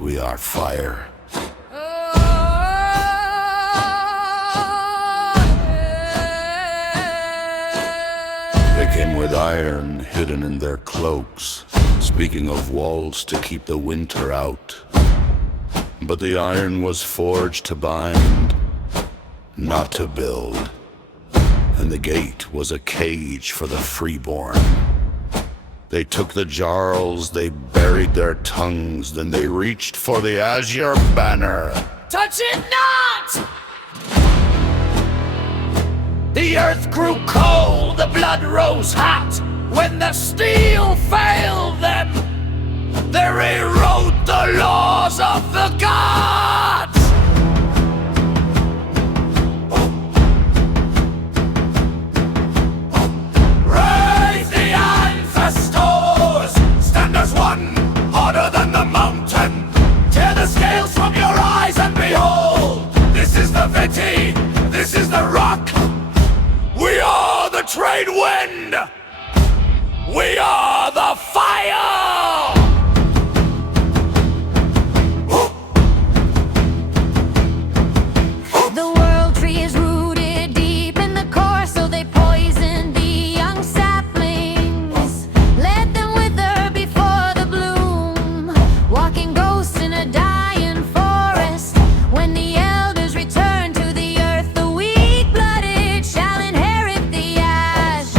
We are fire. They came with iron hidden in their cloaks, speaking of walls to keep the winter out. But the iron was forged to bind, not to build. And the gate was a cage for the freeborn. They took the jarls, they buried their tongues, then they reached for the azure banner. Touch it not! The earth grew cold, the blood rose hot. When the steel failed them, they rewrote the laws of the gods. Raise the ancestors, stand as one, harder than the mountain. Tear the scales from your eyes and behold, this is the Viti, this is the rock. We are the trade wind! We are the fire! The world tree is rooted deep in the core, so they poisoned the young saplings. Let them wither before the bloom, walking ghosts in a dying forest. When the elders return to the earth, the weak-blooded shall inherit the ash.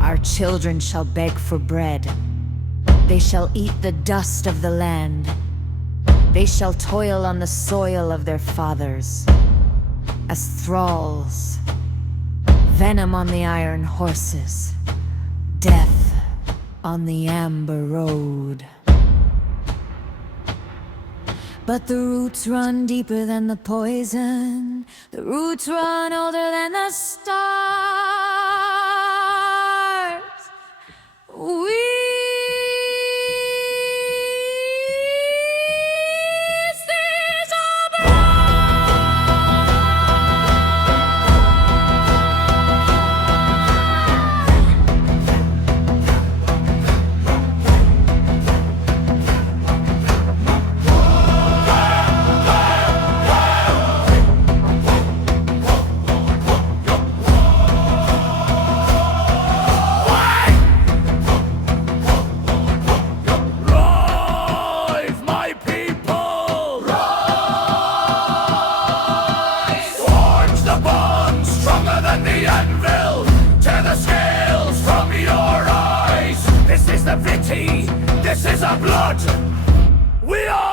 Our children shall beg for bread. They shall eat the dust of the land. They shall toil on the soil of their fathers as thralls. Venom on the iron horses, death on the amber road. But the roots run deeper than the poison. The roots run older than the stars. This is the Viti, this is our blood. We are